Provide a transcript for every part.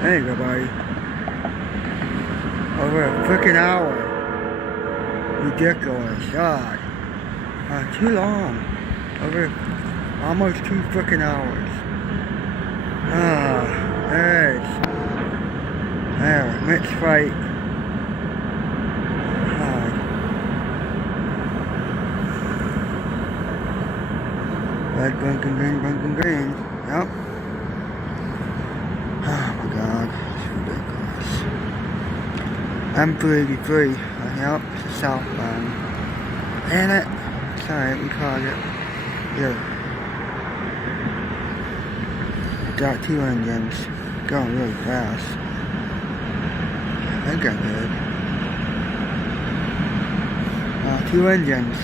Hey everybody. Over a freaking hour. Ridiculous. God. Too long. Over almost 2 freaking hours. There, MID-DPUS. Red, blinking green. Yep. Oh my god, it's ridiculous. M383, yep, it's a southbound. Ain't it? Sorry, we called it. Yeah. Got 2 engines, going really fast. I think I did. 2 engines.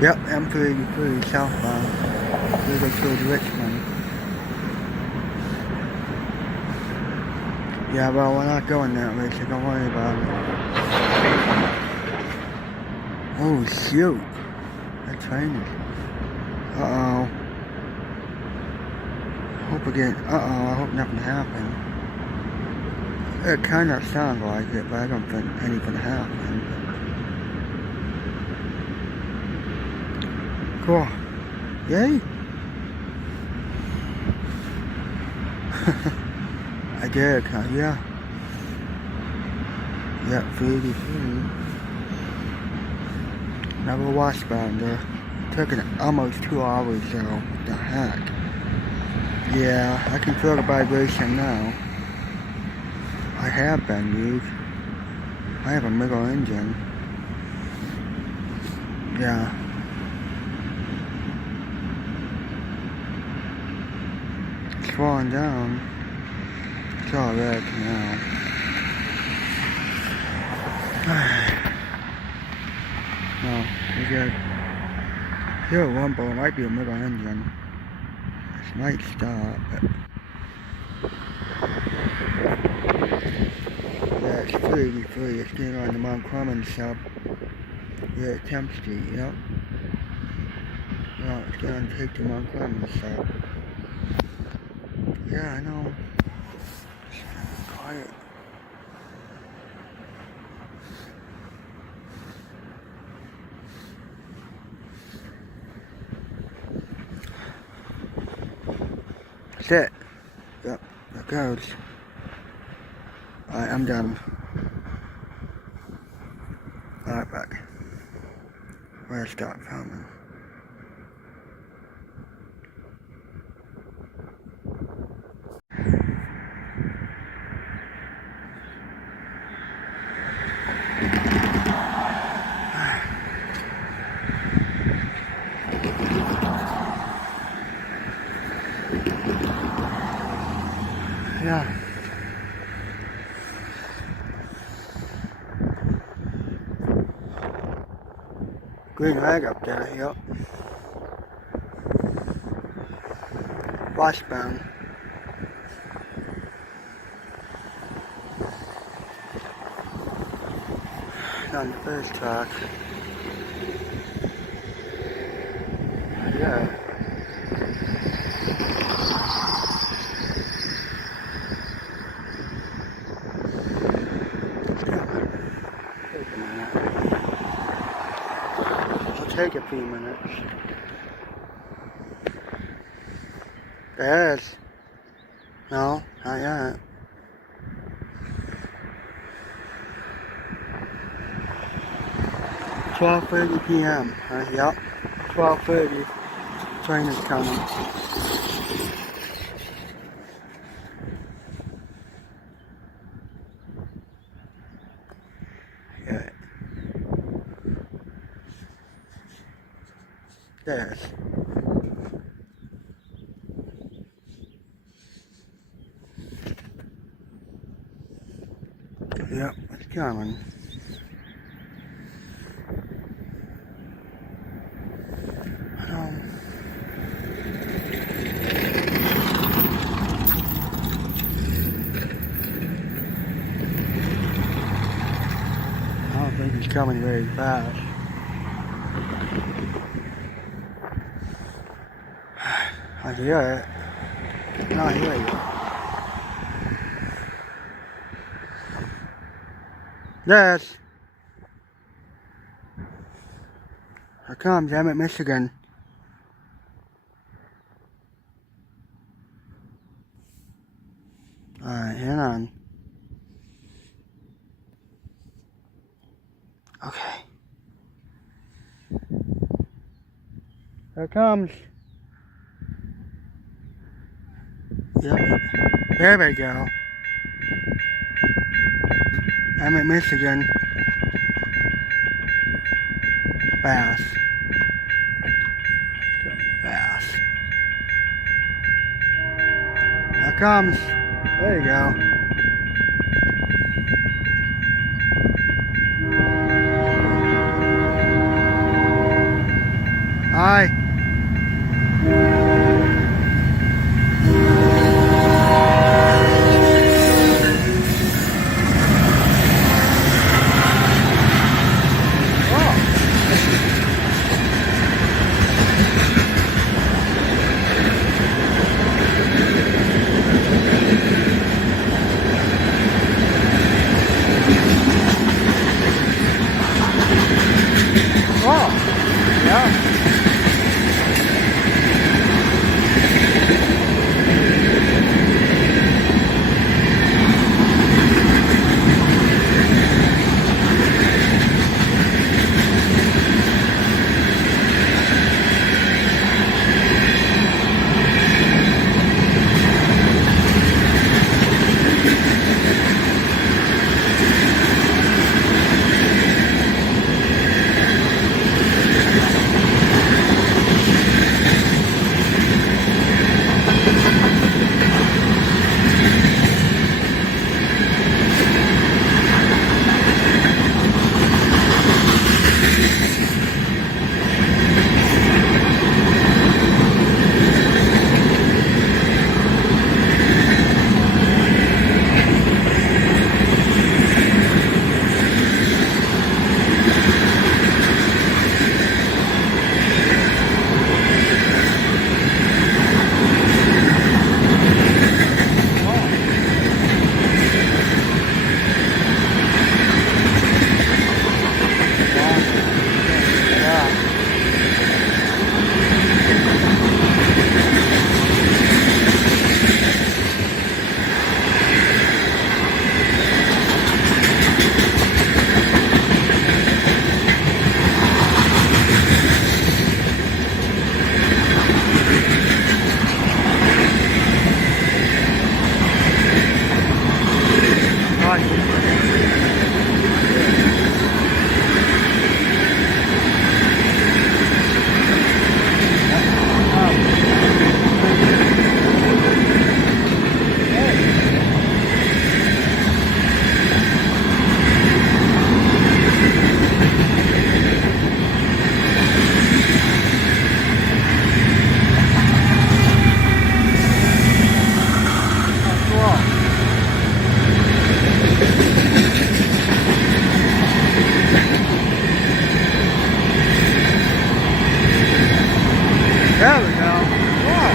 Yep, M383 southbound. We go towards Richmond. Yeah, well, we're not going that way, so don't worry about it. Oh, shoot. That's raining. Uh-oh. I hope nothing happened. It kind of sounds like it, but I don't think anything happened. Cool. Yay! I did, yeah. Yep, 383. Never washbound there. Took it almost 2 hours though. What the heck? Yeah, I can feel the vibration now. I have been, dude. I have a middle engine. Yeah. It's falling down. It's all red now. No, we got here one, but it might be a middle engine. This might stop, but yeah, it's 383. It's getting on the Mount Clemens sub. Yeah, at 10th Street, yep. No, it's gonna take the Mount Clemens sub. Yeah, I know. It's quiet. That's it. Yep, there goes. Alright, I'm done. Alright, back. Where to start filming. Yeah. Green rag up there, yep. Washbound. On the first track. Yeah. Take a few minutes. Yes. No, not yet. $12:30 p.m. Yep. 12:30. Train is coming. Yeah. Yes. Yep, it's coming. I don't think he's coming very fast. I hear it. No, here you go. This. Here comes Emmett, Michigan. Alright, hang on. Okay. Here it comes. Yep. There we go. Emmett, Michigan. Fast. Fast. Here it comes. There you go. Hi. There we go. Wow.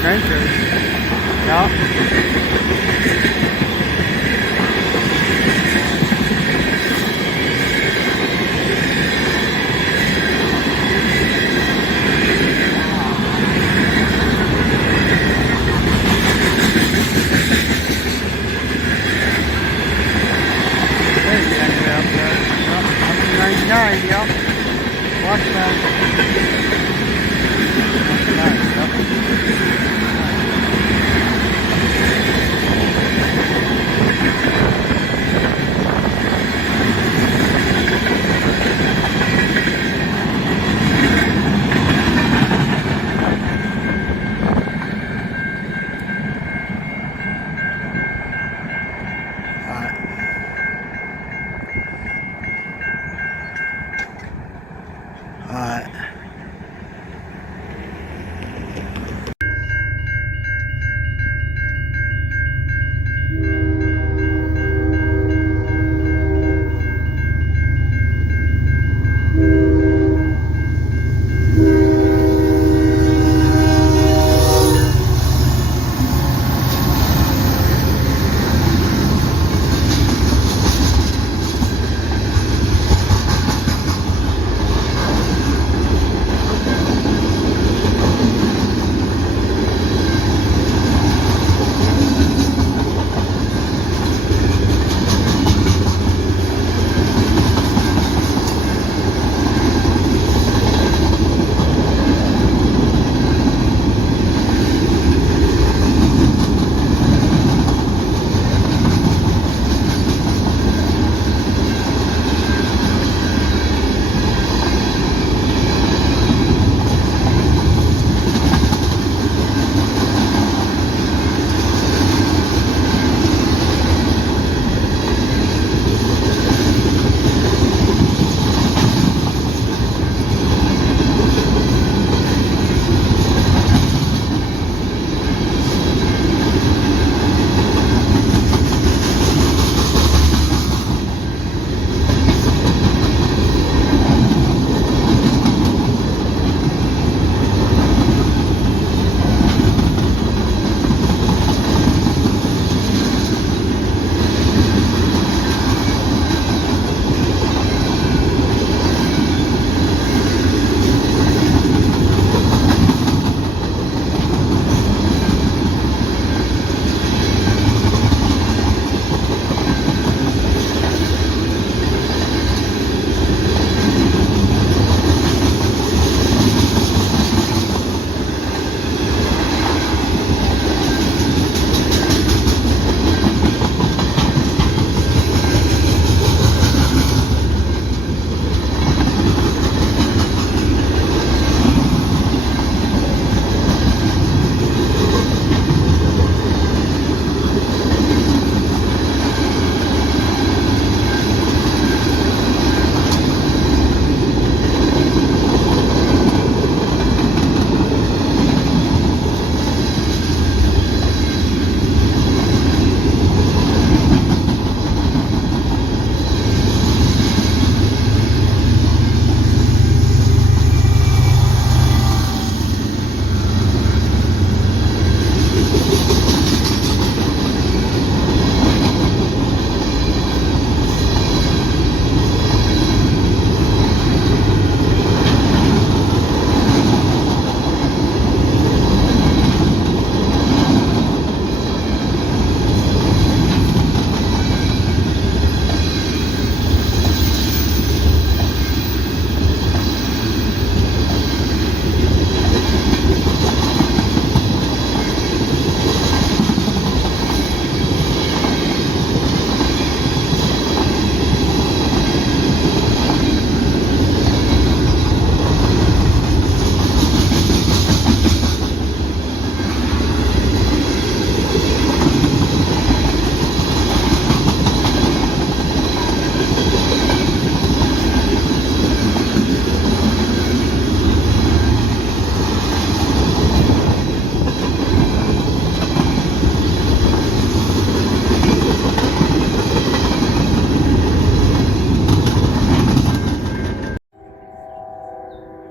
Tankers. Yeah. Yep. Watch that. Nice, yep.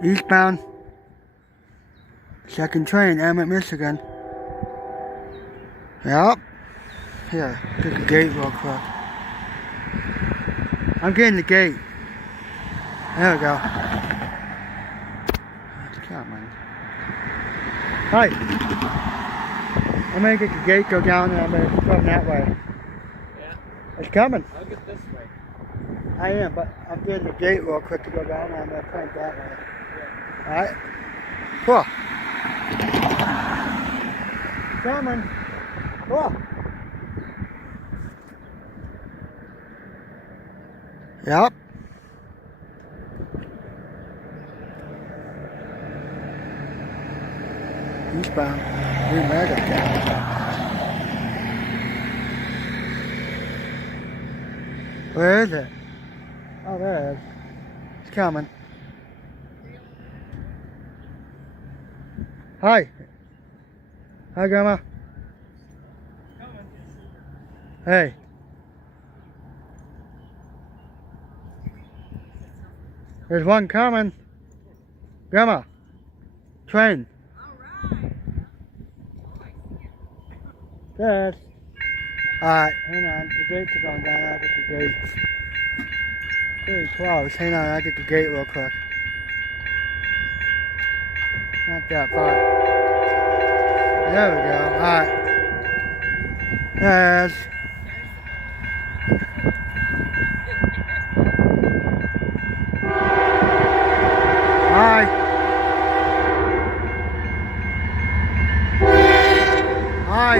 Eastbound. Second train, Emmett, Michigan. Yep. Here, get the gate real quick. I'm getting the gate. There we go. Come on. Hi. I'm gonna get the gate, go down, and I'm gonna come that way. Yeah. It's coming. I'll get this way. I am, but I'm getting the gate real quick to go down, and I'm gonna crank that way. Yeah. Alright. Cool. Coming. Cool. Yep. Eastbound. New Mega Town. Where is it? Oh, there it is. It's coming. Hi. Hi, Grandma. Hey. There's one coming. Grandma. Train. Good. Alright, hang on. The gates are going down. I'll get the gates. Pretty close. Hang on, I'll get the gate real quick. Not that far. There we go. Alright. There's. Hi. Hi.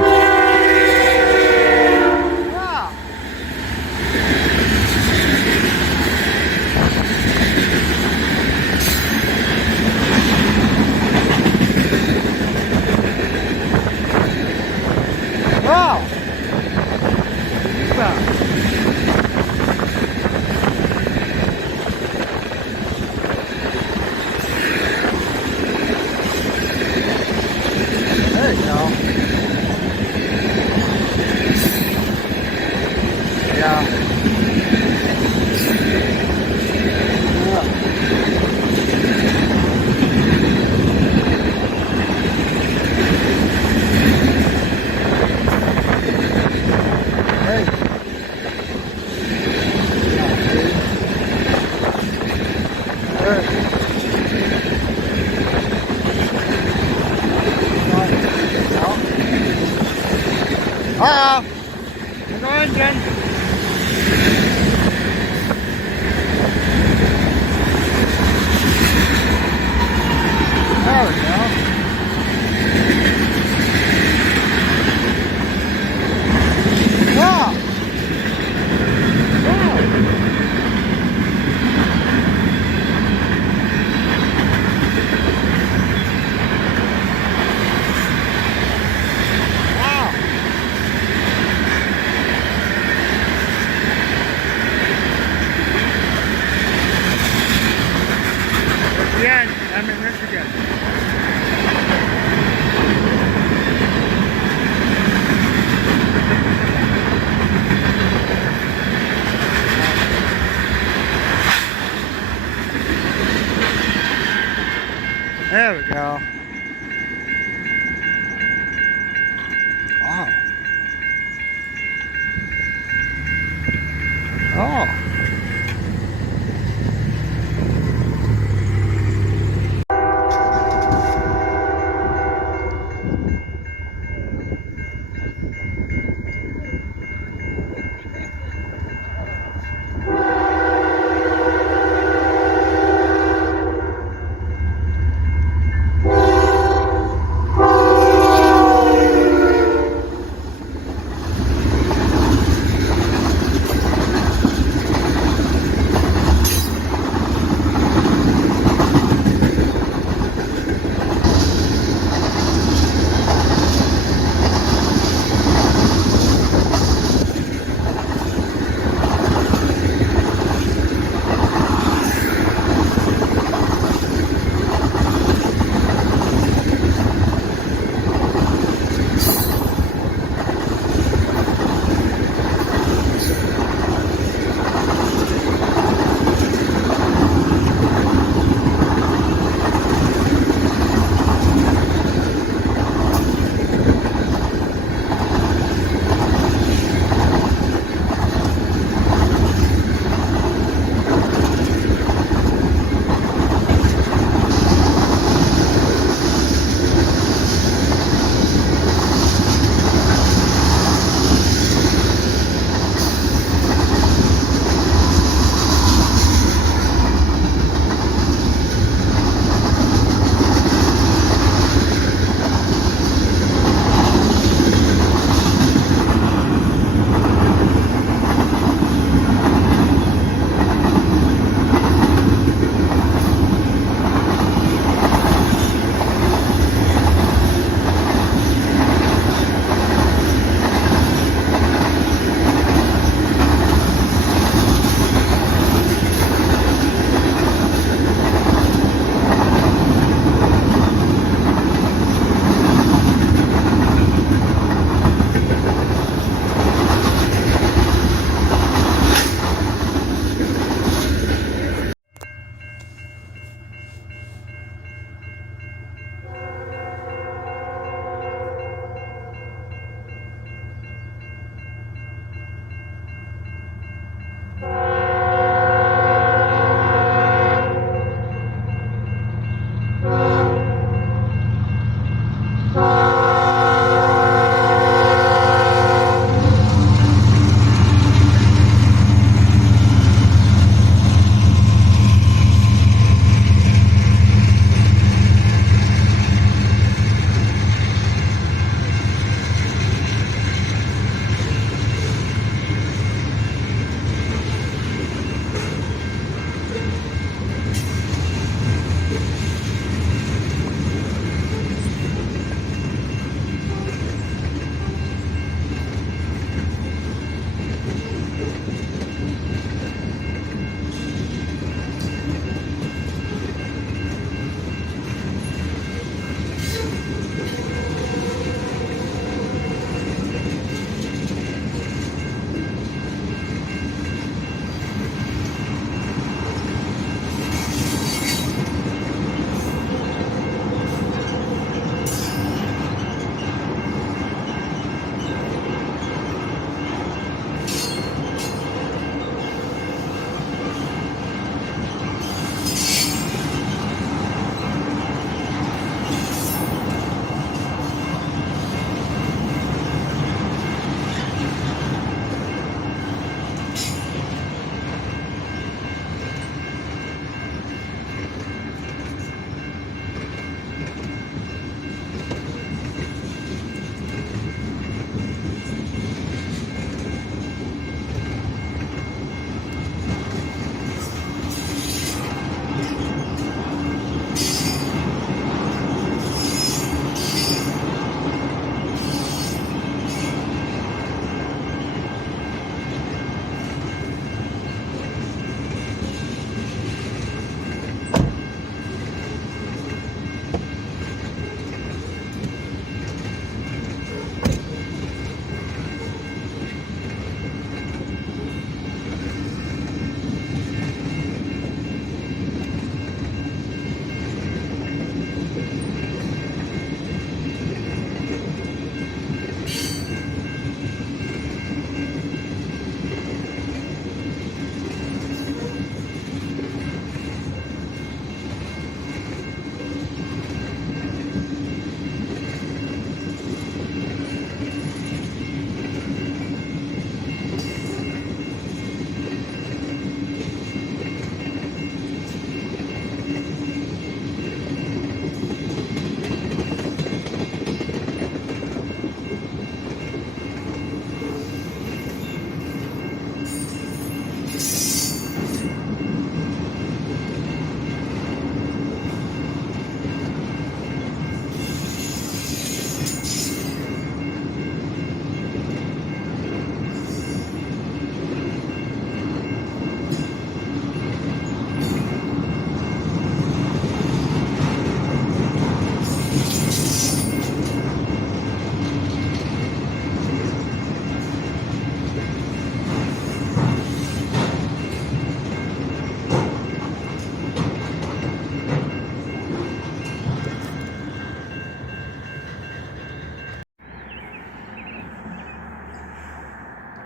Wow. Wow. There you go. Yeah. Hey. Uh-oh. There's no engine. There we go. Wow. CN, I'm in Michigan. There we go. Wow. Oh.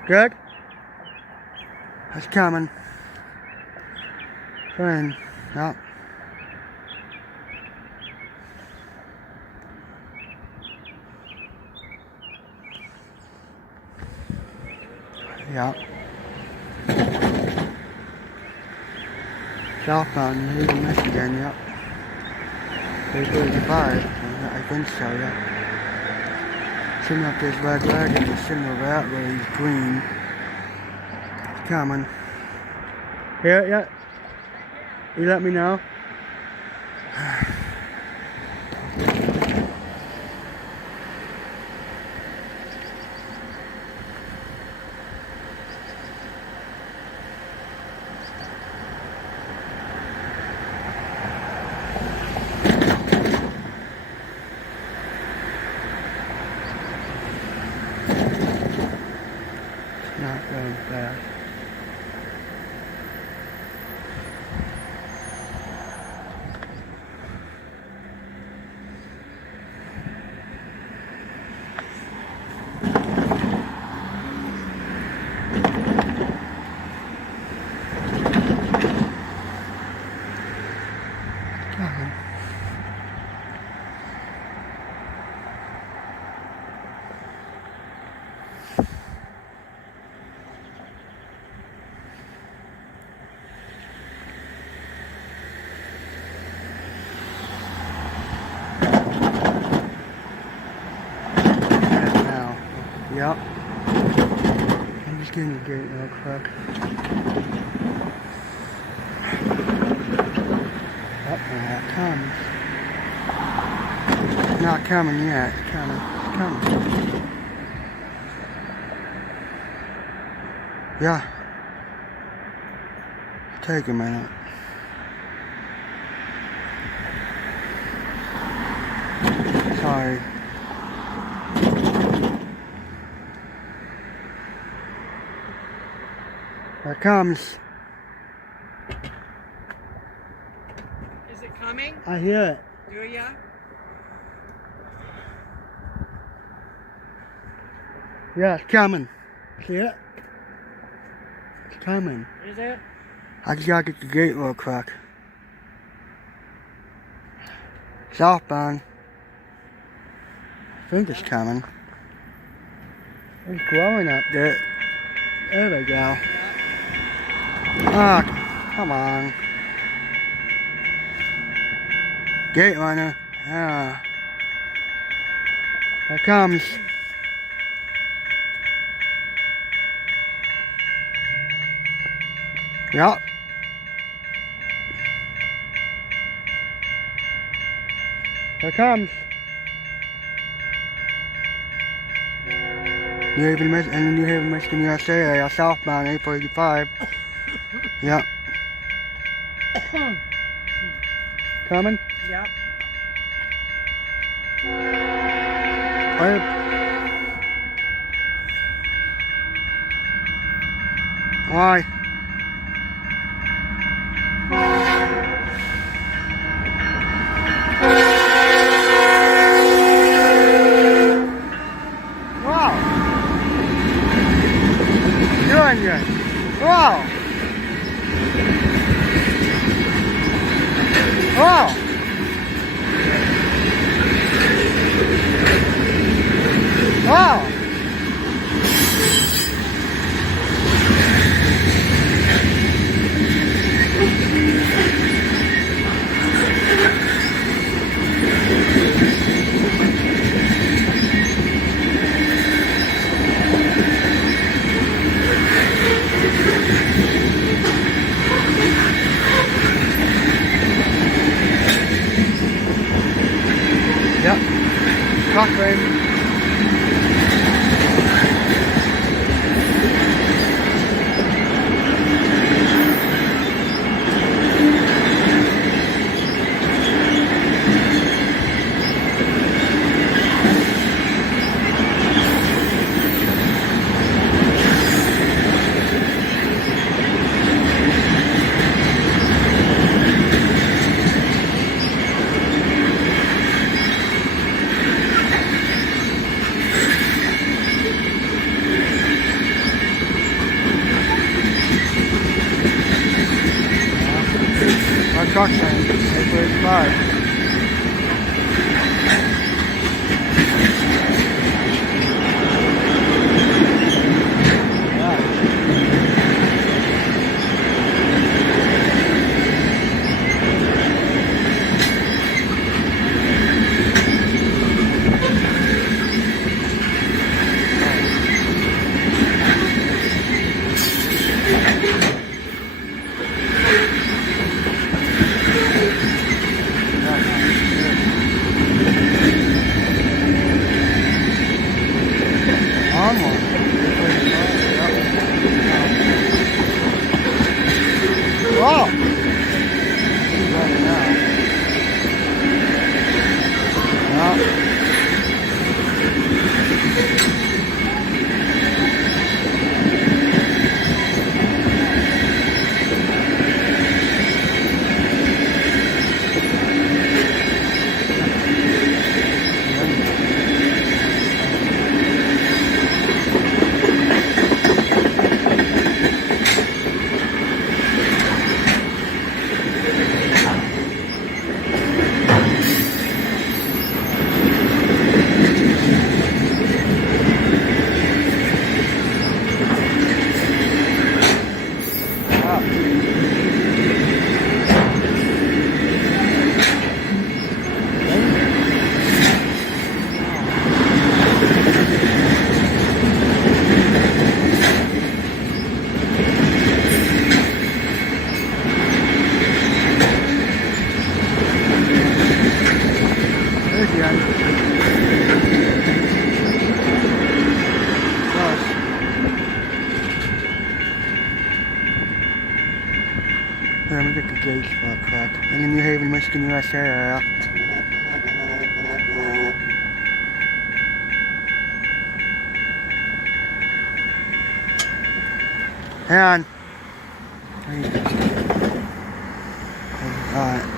Good? It's coming. Turn. Yep. Yep. Southbound, New Haven, Michigan, yep. 335, I think so, yep. Shooting up this red wagon, the signal that way is green. It's coming. Here, yeah. You let me know? Not going fast. Yep. I'm just getting the gate real quick. Oh, there it comes. It's not coming yet. It's coming. It's coming. Yeah. Take a minute. Sorry. Here it comes. Is it coming? I hear it. Do ya? Yeah, it's coming. See it? It's coming. Is it? I just gotta get the gate real quick. Southbound. I think it's coming. It's growing up there. There we go. Ah, come on. Gate runner. Yeah. Here it comes. Yep. Here it comes. New Haven, New Haven, Michigan, USA area, southbound 845. Yep. Coming? Yep. Where? Why? Wow. Doing good. Wow. Wow. Wow. Yep. Truck frame. found one. Wow! He's running now. Yeah. Let me get the gauge for a crack. In the New Haven, Michigan, USA area. Hang on. Alright.